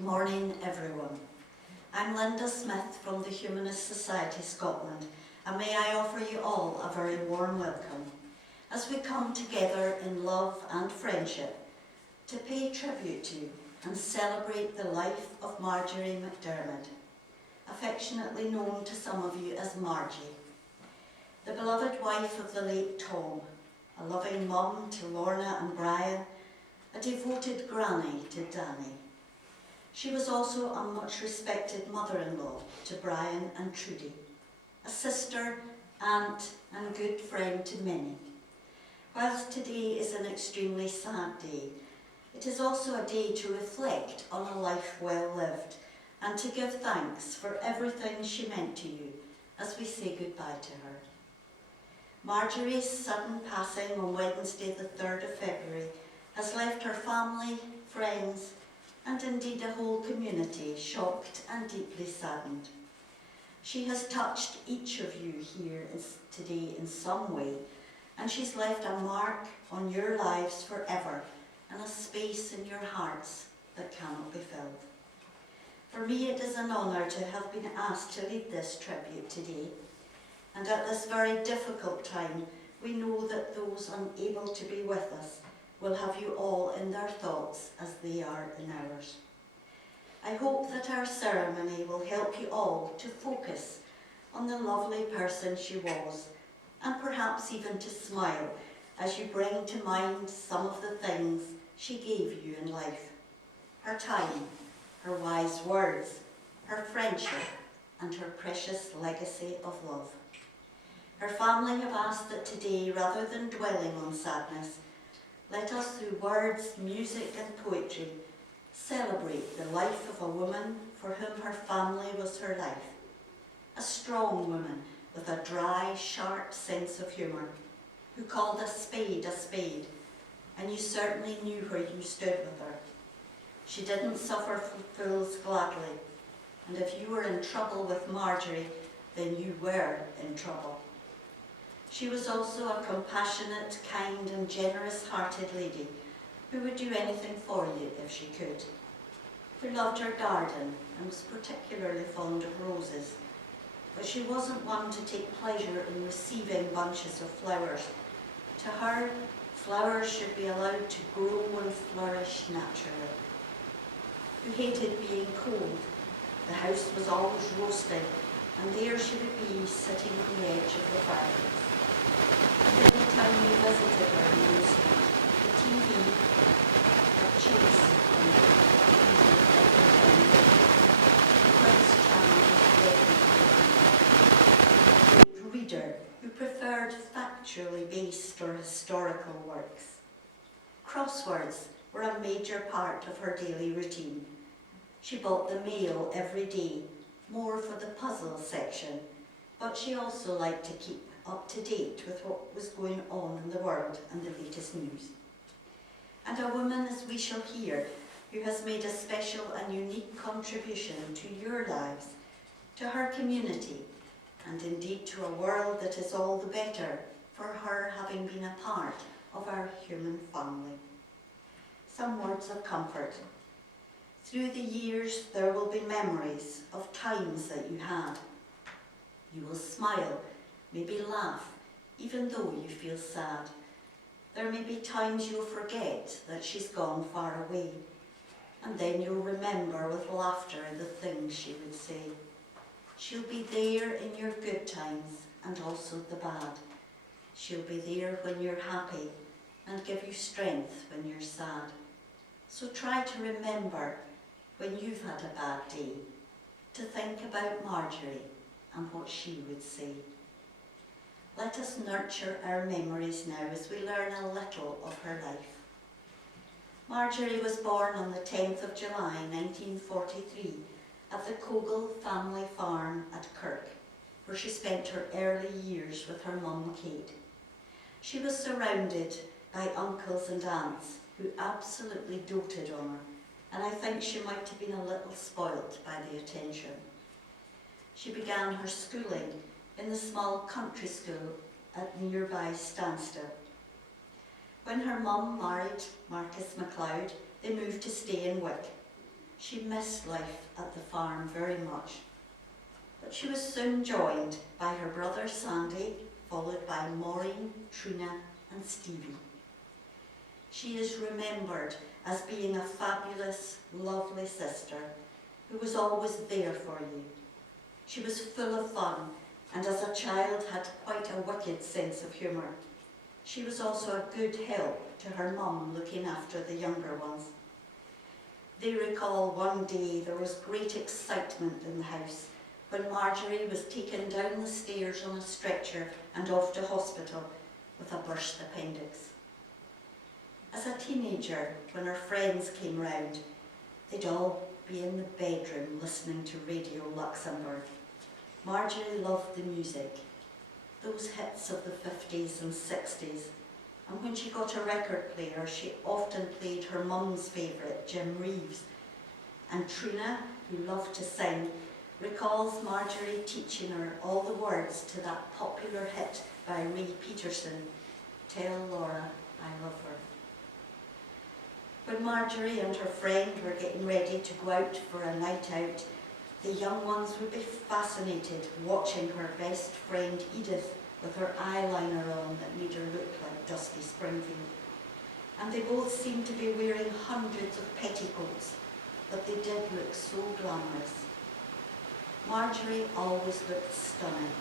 Good morning, everyone. I'm Linda Smith from the Humanist Society Scotland, and may I offer you all a very warm welcome as we come together in love and friendship to pay tribute to and celebrate the life of Marjie McD, affectionately known to some of you as Margie, the beloved wife of the late Tom, a loving mum to Lorna and Brian, a devoted granny to Danny. She was also a much respected mother-in-law to Brian and Trudy, a sister, aunt and good friend to many. Whilst today is an extremely sad day, it is also a day to reflect on a life well lived and to give thanks for everything she meant to you as we say goodbye to her. Marjorie's sudden passing on Wednesday the 3rd of February has left her family, friends and indeed a whole community shocked and deeply saddened. She has touched each of you here today in some way, and she's left a mark on your lives forever and a space in your hearts that cannot be filled. For me, it is an honour to have been asked to lead this tribute today, and at this very difficult time, we know that those unable to be with us will have you all in their thoughts as they are in ours. I hope that our ceremony will help you all to focus on the lovely person she was, and perhaps even to smile as you bring to mind some of the things she gave you in life. Her time, her wise words, her friendship, and her precious legacy of love. Her family have asked that today, rather than dwelling on sadness, let us, through words, music and poetry, celebrate the life of a woman for whom her family was her life. A strong woman with a dry, sharp sense of humour, who called a spade, and you certainly knew where you stood with her. She didn't suffer fools gladly, and if you were in trouble with Marjorie, then you were in trouble. She was also a compassionate, kind and generous-hearted lady who would do anything for you if she could, who loved her garden and was particularly fond of roses, but she wasn't one to take pleasure in receiving bunches of flowers. To her, flowers should be allowed to grow and flourish naturally. Who hated being cold, the house was always roasting, and there she would be sitting on the edge of the fireplace. Every time we visited her in the street, the TV, her chase, and a reader who preferred factually based or historical works. Crosswords were a major part of her daily routine. She bought the Mail every day, more for the puzzle section, but she also liked to keep up to date with what was going on in the world and the latest news. And a woman, as we shall hear, who has made a special and unique contribution to your lives, to her community, and indeed to a world that is all the better for her having been a part of our human family. Some words of comfort. Through the years, there will be memories of times that you had. You will smile, maybe laugh, even though you feel sad. There may be times you'll forget that she's gone far away, and then you'll remember with laughter the things she would say. She'll be there in your good times and also the bad. She'll be there when you're happy and give you strength when you're sad. So try to remember when you've had a bad day, to think about Marjorie and what she would say. Let us nurture our memories now as we learn a little of her life. Marjorie was born on the 10th of July 1943 at the Cogle family farm at Kirk, where she spent her early years with her mum Kate. She was surrounded by uncles and aunts who absolutely doted on her, and I think she might have been a little spoilt by the attention. She began her schooling in the small country school at nearby Stansted. When her mum married Marcus MacLeod, they moved to stay in Wick. She missed life at the farm very much, but she was soon joined by her brother Sandy, followed by Maureen, Trina and Stevie. She is remembered as being a fabulous, lovely sister who was always there for you. She was full of fun and as a child had quite a wicked sense of humour. She was also a good help to her mum looking after the younger ones. They recall one day there was great excitement in the house when Marjorie was taken down the stairs on a stretcher and off to hospital with a burst appendix. As a teenager, when her friends came round, they'd all be in the bedroom listening to Radio Luxembourg. Marjorie loved the music, those hits of the 50s and 60s, and when she got a record player, she often played her mum's favourite, Jim Reeves. And Trina, who loved to sing, recalls Marjorie teaching her all the words to that popular hit by Ray Peterson, Tell Laura I Love Her. When Marjorie and her friend were getting ready to go out for a night out, the young ones would be fascinated watching her best friend Edith with her eyeliner on that made her look like Dusty Springfield. And they both seemed to be wearing hundreds of petticoats, but they did look so glamorous. Marjorie always looked stunning.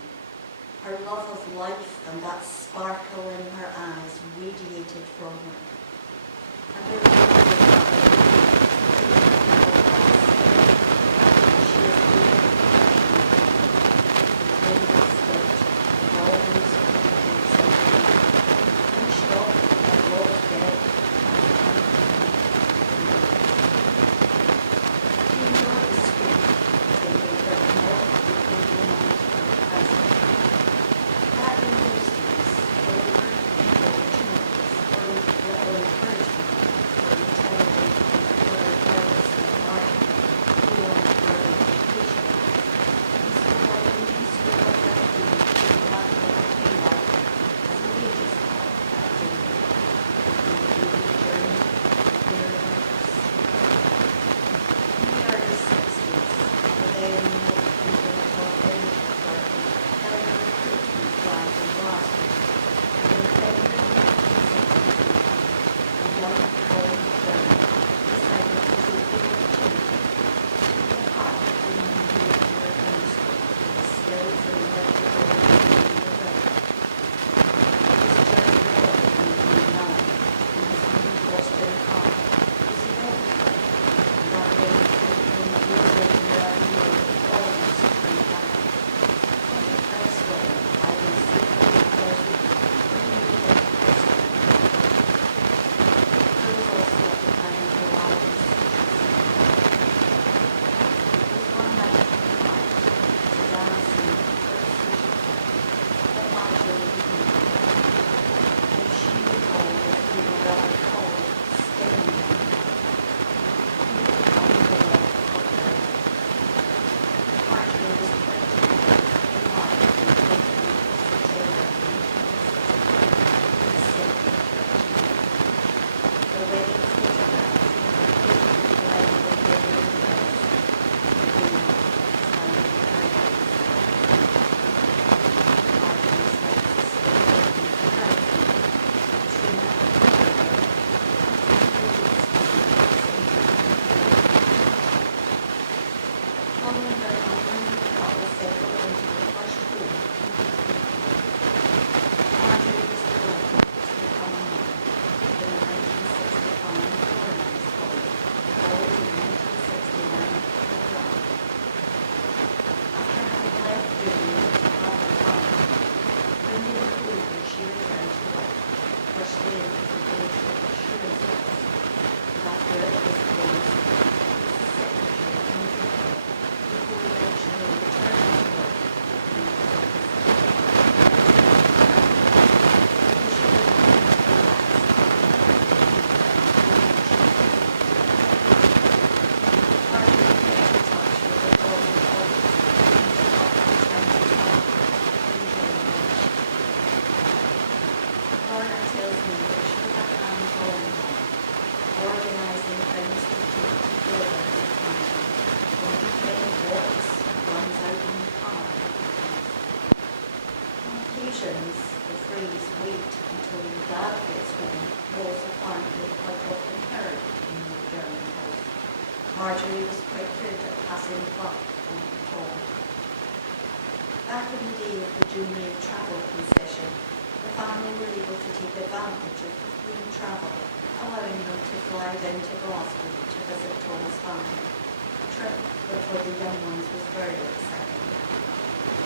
Her love of life and that sparkle in her eyes radiated from her. And there was occasions, the phrase wait until your dad gets home was apparently quite often heard in the German house. Marjorie was quite good at passing the buck on Tom. Back in the day of the junior travel concession, the family were able to take advantage of free travel, allowing them to fly down to Glasgow to visit Tom's family, a trip that for the young ones was very exciting.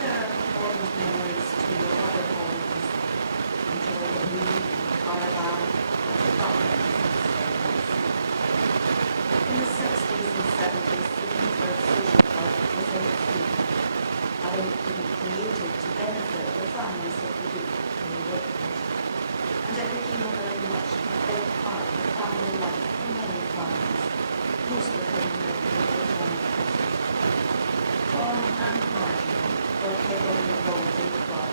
There are fond memories to your other holidays. Enjoy the moon and caravan, the butlers and servants. In the 60s and 70s, the Leaford Social Club was in its youth, having been created to benefit the families of the youth who were working it. And it became a very much a big part of family life for many families, most of whom lived in the home country. Tom and Marjie were heavily involved in the club,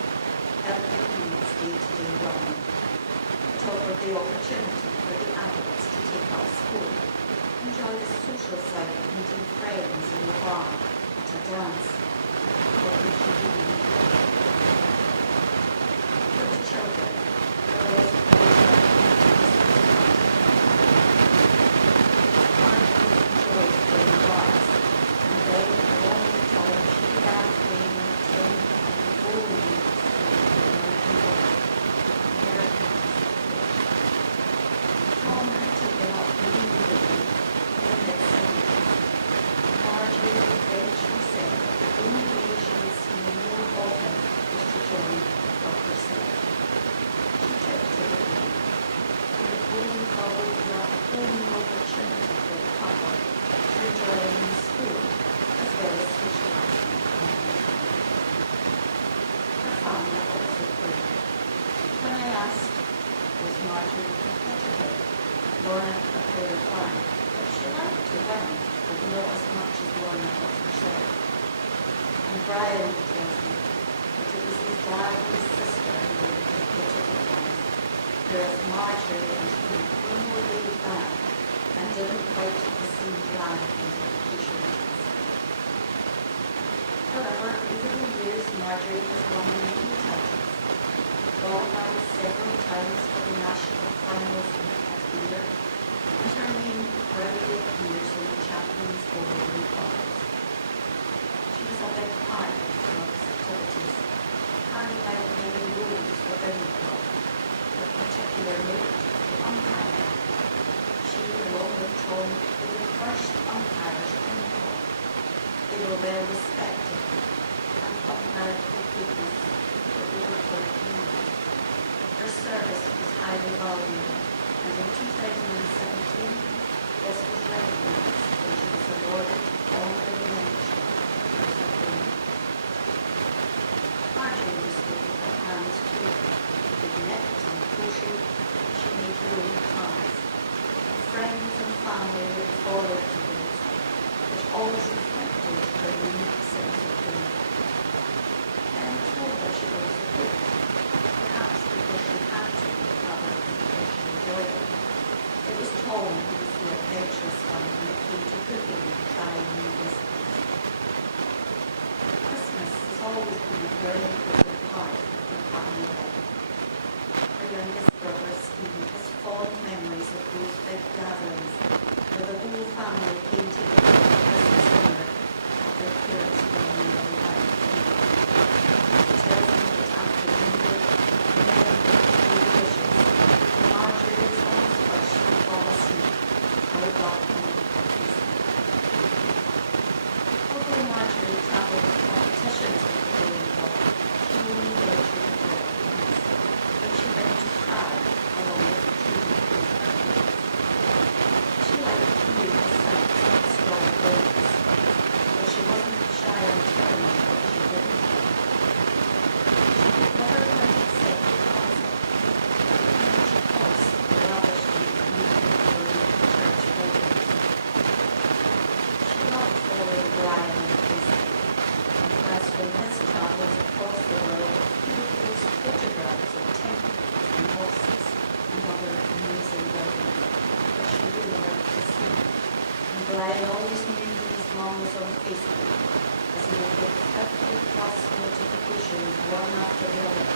helping in its day-to-day running. It offered the opportunity for the adults to take up sport, enjoy the social side of meeting friends in the bar, to dance, or to reading. For the children, there was Marjorie enjoyed playing darts, and then along with Tom, she began playing tin and bowling Tom had taken up reading division in the mid-70s. Marjorie eventually said that the only way she would see more of him was to join the club herself. She took to the game, and the bowling club opened up a whole new opportunity for the couple to enjoy a new sport as well as socialising. Her family also played. When I asked, was Marjorie competitive, Lorna quickly replied that she liked to win, but not as much as Lorna was herself. And Brian tells me that it was his dad and his sister who were the competitive ones, whereas Marjorie and he were more laid back and didn't quite have the same drive and dedication. However, over the years, Marjorie has won many titles, qualified several times for the national finals in Category, and her name proudly appears in the Champions Board reports. She was a big part of the club's activities, carrying out many roles within the club, with particular note to umpiring. She, along with Tom, were the first umpires in the club. They were well respected and umpired for pupils for over 40 years. Her service was highly valued, and in 2017, this was recognised when she was awarded honorary mention for her performance. Marjorie was good with her hands too. She could knit and crochet. She made her own ties. Friends and family looked forward to those, which always reflected her unique sense of humour. And told that she also cooked, perhaps because she had to, rather than because she enjoyed it. It was Tom who was the adventurous one when it came to cooking and trying new recipes. Christmas has always been a very important part of the family life. Her youngest brother, Steve, has fond memories of those big gatherings where the whole family came together for Christmas dinner after parents were on their way out. He tells me that after the meal, many good dishes, Marjorie is always first to fall asleep, curled up on the Christmas Eve. Although Marjorie travelled to competitions with the bowling club, she only ventured abroad once, but she went to Prague along with the training from her peers. She liked to read the sights and strong winds, but she wasn't shy on telling us what she didn't like. She could never quite accept the concept of the huge cost lavished on the beauty of her local church buildings. She loved following Brian on Facebook, and as from his travels across the world, he would post photographs of temples and mosques and other amazing buildings, which she really liked to see. And Brian always knew that his mum was on Facebook, as he would get 50+ notifications one after the other,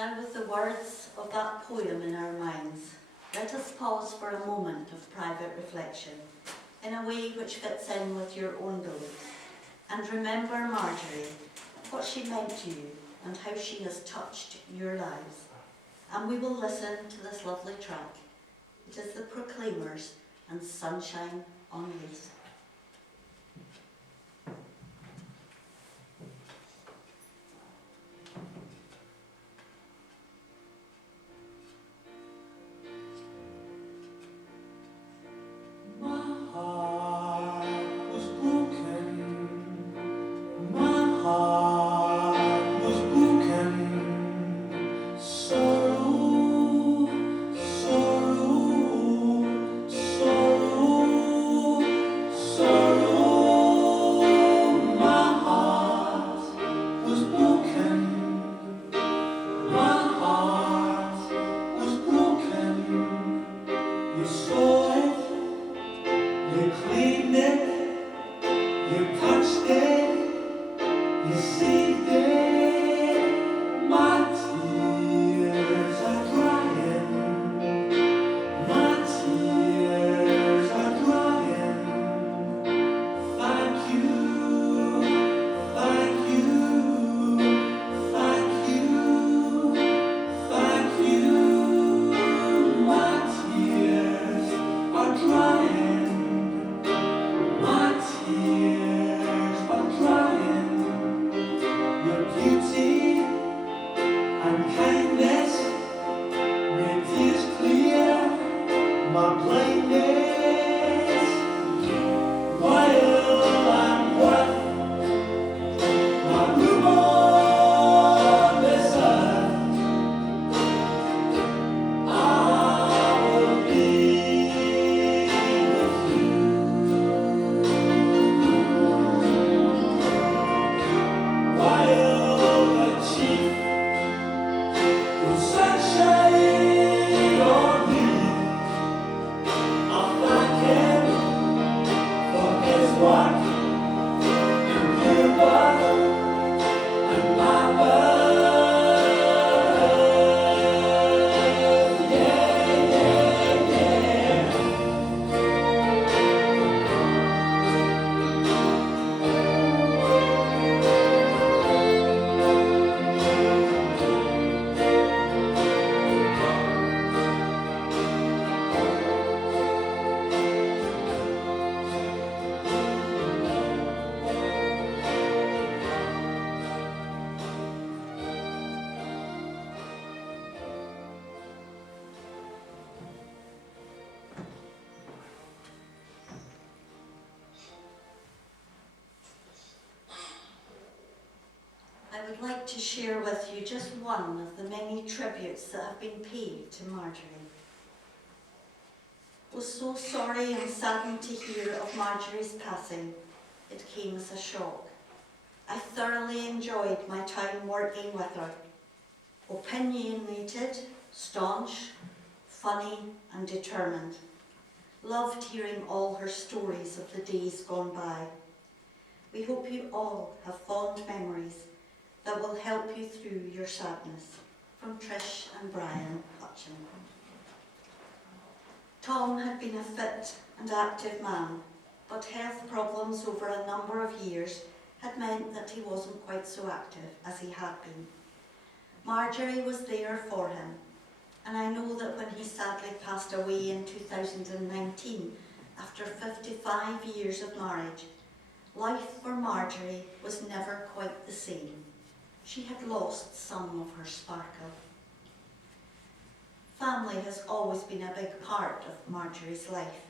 Now, with the words of that poem in our minds, let us pause for a moment of private reflection in a way which fits in with your own beliefs. And remember Marjorie, what she meant to you and how she has touched your lives. And we will listen to this lovely track. It is the Proclaimers and Sunshine on Leith. I would like to share with you just one of the many tributes that have been paid to Marjorie. I was so sorry and saddened to hear of Marjorie's passing. It came as a shock. I thoroughly enjoyed my time working with her. Opinionated, staunch, funny and determined. Loved hearing all her stories of the days gone by. We hope you all have fond memories that will help you through your sadness. From Trish and Brian Hutchin. Tom had been a fit and active man, but health problems over a number of years had meant that he wasn't quite so active as he had been. Marjorie was there for him, and I know that when he sadly passed away in 2019, after 55 years of marriage, life for Marjorie was never quite the same. She had lost some of her sparkle. Family has always been a big part of Marjorie's life.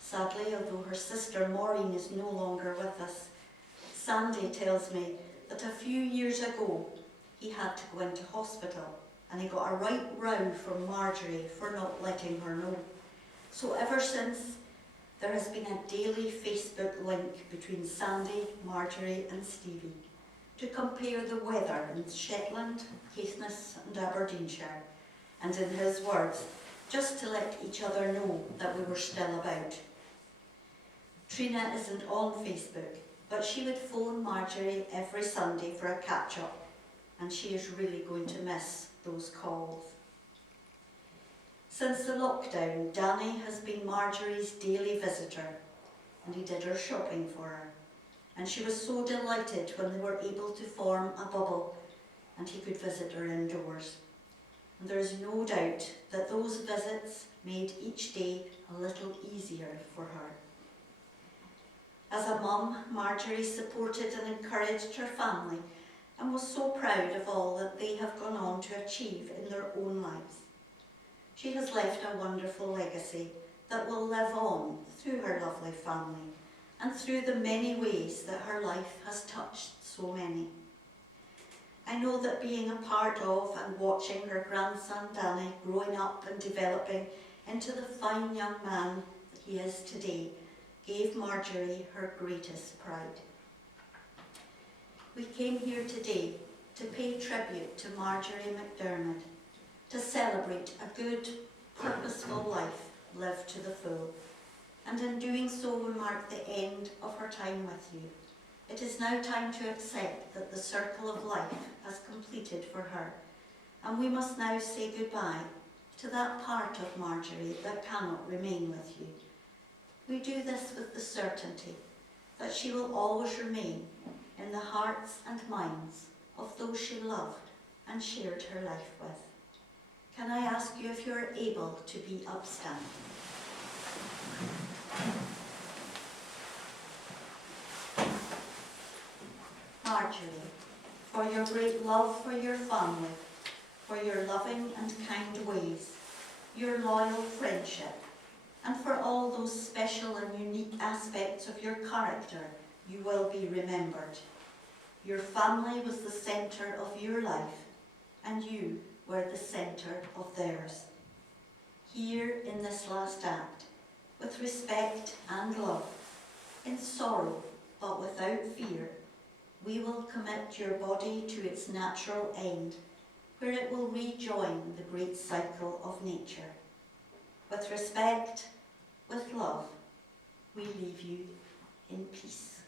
Sadly, although her sister Maureen is no longer with us, Sandy tells me that a few years ago he had to go into hospital and he got a right row from Marjorie for not letting her know. So ever since, there has been a daily Facebook link between Sandy, Marjorie and Stevie to compare the weather in Shetland, Caithness and Aberdeenshire, and in his words, just to let each other know that we were still about. Trina isn't on Facebook, but she would phone Marjorie every Sunday for a catch-up, and she is really going to miss those calls. Since the lockdown, Danny has been Marjorie's daily visitor, and he did her shopping for her. And she was so delighted when they were able to form a bubble and he could visit her indoors. And there is no doubt that those visits made each day a little easier for her. As a mum, Marjorie supported and encouraged her family and was so proud of all that they have gone on to achieve in their own lives. She has left a wonderful legacy that will live on through her lovely family and through the many ways that her life has touched so many. I know that being a part of and watching her grandson Danny growing up and developing into the fine young man that he is today gave Marjorie her greatest pride. We came here today to pay tribute to Marjorie McD, to celebrate a good, purposeful life lived to the full. And in doing so, we mark the end of her time with you. It is now time to accept that the circle of life has completed for her, and we must now say goodbye to that part of Marjorie that cannot remain with you. We do this with the certainty that she will always remain in the hearts and minds of those she loved and shared her life with. Can I ask you if you are able to be upstanding? Marjorie, for your great love for your family, for your loving and kind ways, your loyal friendship, and for all those special and unique aspects of your character, you will be remembered. Your family was the centre of your life, and you were the centre of theirs. Here in this last act, with respect and love, in sorrow but without fear, we will commit your body to its natural end, where it will rejoin the great cycle of nature. With respect, with love, we leave you in peace.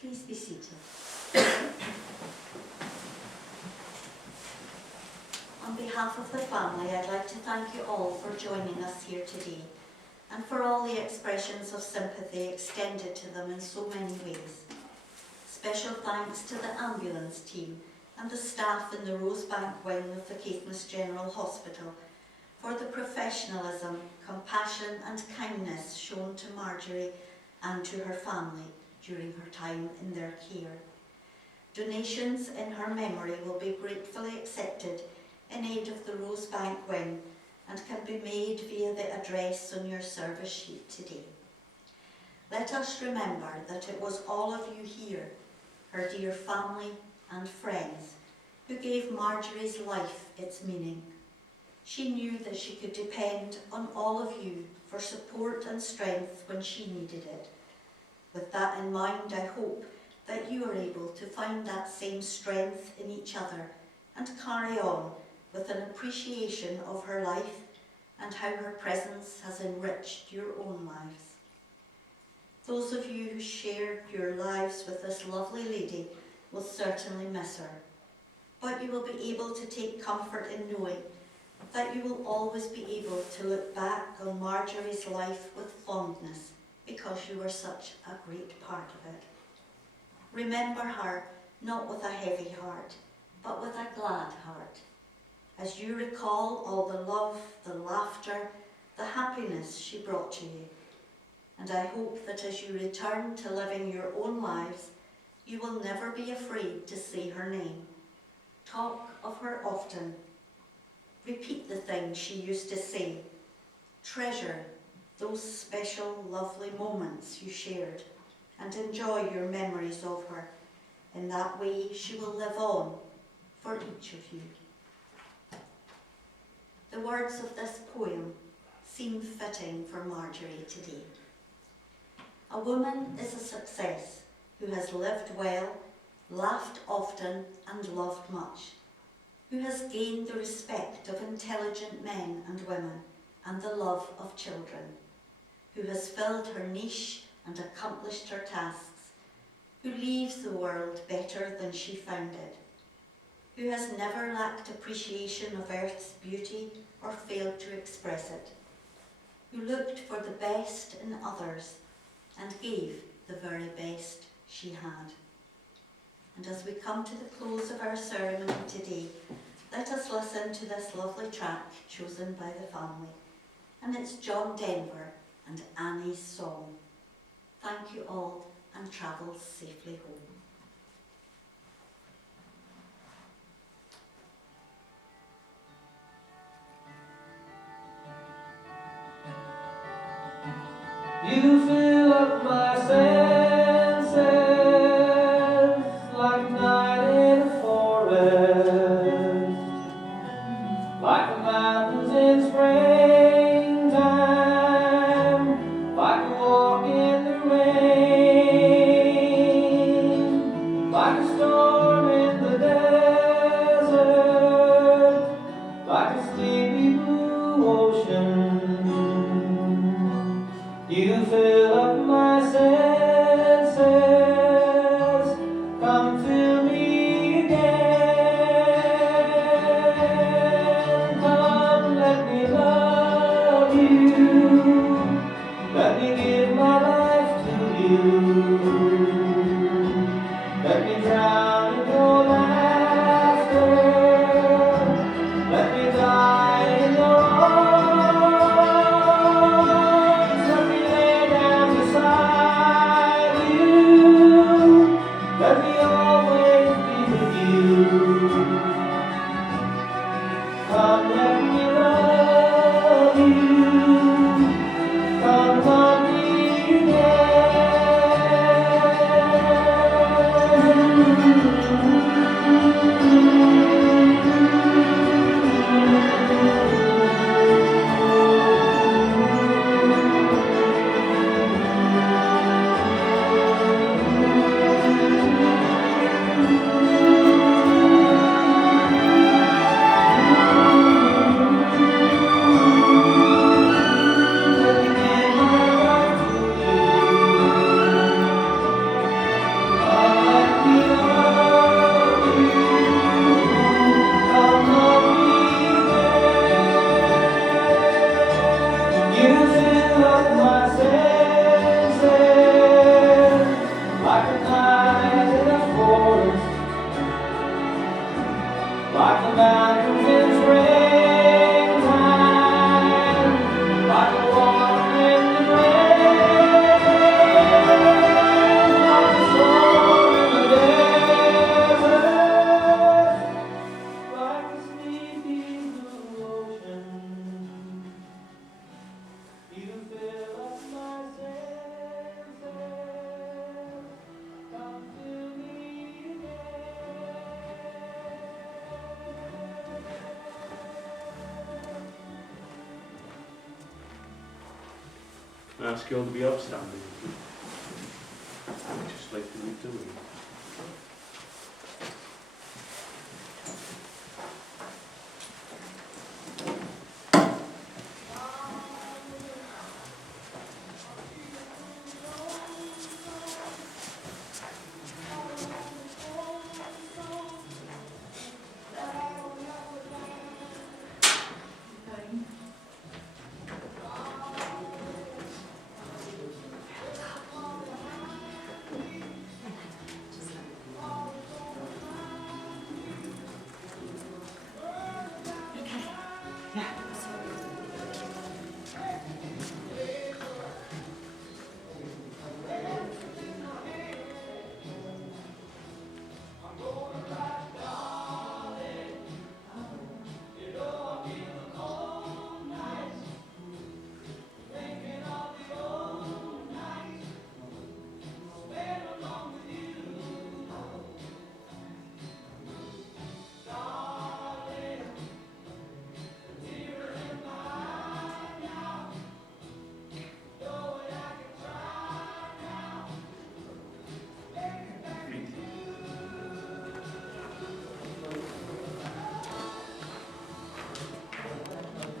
Please be seated. On behalf of the family, I'd like to thank you all for joining us here today and for all the expressions of sympathy extended to them in so many ways. Special thanks to the ambulance team and the staff in the Rosebank wing of the Caithness General Hospital for the professionalism, compassion and kindness shown to Marjorie and to her family during her time in their care. Donations in her memory will be gratefully accepted in aid of the Rosebank Wing and can be made via the address on your service sheet today. Let us remember that it was all of you here, her dear family and friends, who gave Marjorie's life its meaning. She knew that she could depend on all of you for support and strength when she needed it. With that in mind, I hope that you are able to find that same strength in each other and carry on with an appreciation of her life and how her presence has enriched your own lives. Those of you who shared your lives with this lovely lady will certainly miss her, but you will be able to take comfort in knowing that you will always be able to look back on Marjorie's life with fondness because you were such a great part of it. Remember her not with a heavy heart, but with a glad heart, as you recall all the love, the laughter, the happiness she brought to you. And I hope that as you return to living your own lives, you will never be afraid to say her name. Talk of her often. Repeat the things she used to say. Treasure those special, lovely moments you shared and enjoy your memories of her. In that way, she will live on for each of you. The words of this poem seem fitting for Marjorie today. A woman is a success who has lived well, laughed often and loved much, who has gained the respect of intelligent men and women and the love of children, who has filled her niche and accomplished her tasks, who leaves the world better than she found it, who has never lacked appreciation of earth's beauty or failed to express it, who looked for the best in others and gave the very best she had. And as we come to the close of our ceremony today, let us listen to this lovely track chosen by the family. And it's John Denver and Annie's song. Thank you all and travel safely home. You fill up my senses like night in a forest, like the mountains in springtime, like a walk in the rain, like a storm in the desert, like a sleepy blue ocean. You fill up my senses, come fill me again. Come, let me love you, let me give my life to you, let me drown in your laughter, let me die in your arms. Let me always be with you. Come, let me love you. Come, love me like the mountains in springtime, like a walk in the rain, like a storm in the ask you all to be upstanding.